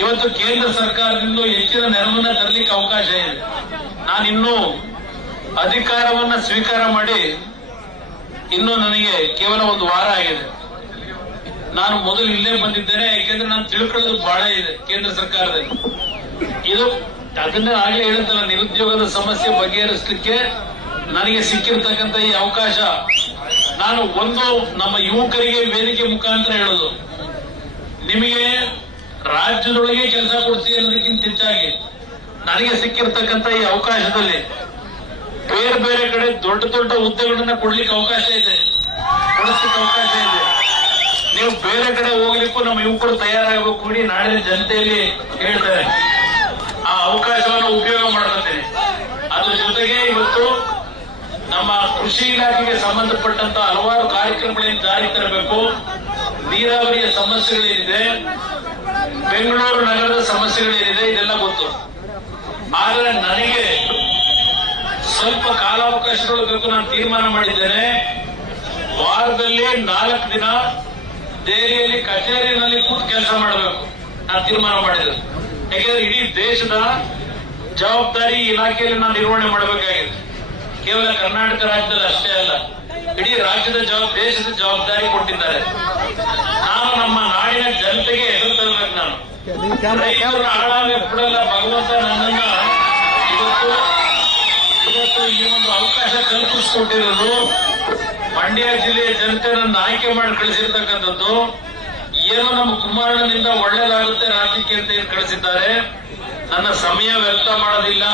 ಇವತ್ತು ಕೇಂದ್ರ ಸರ್ಕಾರದಿಂದ ಹೆಚ್ಚಿನ ನೆರವನ್ನ ತರಲಿಕ್ಕೆ ಅವಕಾಶ ಇದೆ. ನಾನಿನ್ನೂ ಅಧಿಕಾರವನ್ನ ಸ್ವೀಕಾರ ಮಾಡಿ ಇನ್ನೂ ನನಗೆ ಕೇವಲ ಒಂದು ವಾರ ಆಗಿದೆ. ನಾನು ಮೊದಲು ಇಲ್ಲೇ ಬಂದಿದ್ದೇನೆ, ಯಾಕೆಂದ್ರೆ ನಾನು ತಿಳ್ಕೊಳ್ಳೋದು ಬಹಳ ಇದೆ ಕೇಂದ್ರ ಸರ್ಕಾರದಲ್ಲಿ. ಇದು ಅದನ್ನ ಆಗ್ಲೇ ಹೇಳುತ್ತಲ್ಲ, ನಿರುದ್ಯೋಗದ ಸಮಸ್ಯೆ ಬಗೆಹರಿಸಲಿಕ್ಕೆ ನನಗೆ ಸಿಕ್ಕಿರ್ತಕ್ಕಂಥ ಈ ಅವಕಾಶ. ನಾನು ಒಂದು ನಮ್ಮ ಯುವಕರಿಗೆ ವೇದಿಕೆ ಮುಖಾಂತರ ಹೇಳೋದು, ನಿಮಗೆ ರಾಜ್ಯದೊಳಗೆ ಕೆಲಸ ಕೊಡಿಸಿ ಅನ್ನೋದಕ್ಕಿಂತ ಹೆಚ್ಚಾಗಿ ನನಗೆ ಸಿಕ್ಕಿರ್ತಕ್ಕಂಥ ಈ ಅವಕಾಶದಲ್ಲಿ ಬೇರೆ ಬೇರೆ ಕಡೆ ದೊಡ್ಡ ದೊಡ್ಡ ಹುದ್ದೆಗಳನ್ನ ಕೊಡ್ಲಿಕ್ಕೆ ಅವಕಾಶ ಇದೆ, ಕೊಡಿಸ್ಲಿಕ್ಕೆ ಅವಕಾಶ ಇದೆ. ನೀವು ಬೇರೆ ಕಡೆ ಹೋಗ್ಲಿಕ್ಕೂ ನಮ್ಮ ಯುವಕರು ತಯಾರಾಗಬೇಕು ಕೂಡಿ ನಾಡಿನ ಜನತೆಯಲ್ಲಿ ಹೇಳ್ತಾರೆ. ಆ ಅವಕಾಶವನ್ನು ಉಪಯೋಗ ಮಾಡ್ಕೊತೇನೆ. ಅದ್ರ ಜೊತೆಗೆ ಇವತ್ತು ನಮ್ಮ ಕೃಷಿ ಇಲಾಖೆಗೆ ಸಂಬಂಧಪಟ್ಟಂತ ಹಲವಾರು ಕಾರ್ಯಕ್ರಮಗಳನ್ನು ಜಾರಿಗೆ ತರಬೇಕು. ನೀರಾವರಿಯ ಸಮಸ್ಯೆಗಳೇನಿದೆ, ಬೆಂಗಳೂರು ನಗರದ ಸಮಸ್ಯೆಗಳೇನಿದೆ, ಇದೆಲ್ಲ ಗೊತ್ತು. ಆದರೆ ನನಗೆ ಸ್ವಲ್ಪ ಕಾಲಾವಕಾಶಗಳು ಬೇಕು. ನಾನು ತೀರ್ಮಾನ ಮಾಡಿದ್ದೇನೆ, ವಾರದಲ್ಲಿ 4 ದಿನ ದೆಹಲಿಯಲ್ಲಿ ಕಚೇರಿಯಲ್ಲಿ ಕೂತು ಕೆಲಸ ಮಾಡಬೇಕು. ನಾನು ತೀರ್ಮಾನ ಮಾಡಿದ್ದೇನೆ. ಯಾಕೆಂದ್ರೆ ಇಡೀ ದೇಶದ ಜವಾಬ್ದಾರಿ ಇಲಾಖೆಯಲ್ಲಿ ನಾನು ನಿರ್ವಹಣೆ ಮಾಡಬೇಕಾಗಿದೆ. ಕೇವಲ ಕರ್ನಾಟಕ ರಾಜ್ಯದಲ್ಲಿ ಅಷ್ಟೇ ಅಲ್ಲ, ಇಡೀ ರಾಜ್ಯದ ದೇಶದ ಜವಾಬ್ದಾರಿ ಕೊಟ್ಟಿದ್ದಾರೆ. ನಾನು ನಮ್ಮ ನಾಡಿನ ಜನತೆಗೆ ಹೆಸರು ತರಬೇಕು. ನಾನು ರೈತರನ್ನ ಹಾಳಾಗಿ ಬಿಡಲ್ಲ. ಭಗವಂತ ನನ್ನನ್ನ ಇವತ್ತು ಈ ಒಂದು ಅವಕಾಶ ಕಲ್ಪಿಸಿಕೊಟ್ಟಿರೋದು, ಮಂಡ್ಯ ಜಿಲ್ಲೆಯ ಜನತೆ ನನ್ನ ಆಯ್ಕೆ ಮಾಡಿ ಕಳಿಸಿರ್ತಕ್ಕಂಥದ್ದು, ಏನೋ ನಮ್ಮ ಕುಮಾರಣ್ಣನಿಂದ ಒಳ್ಳೇದಾಗುತ್ತೆ ರಾಜ್ಯಕ್ಕೆ ಅಂತ ಕಳಿಸಿದ್ದಾರೆ. ನನ್ನ ಸಮಯ ವ್ಯರ್ಥ ಮಾಡೋದಿಲ್ಲ.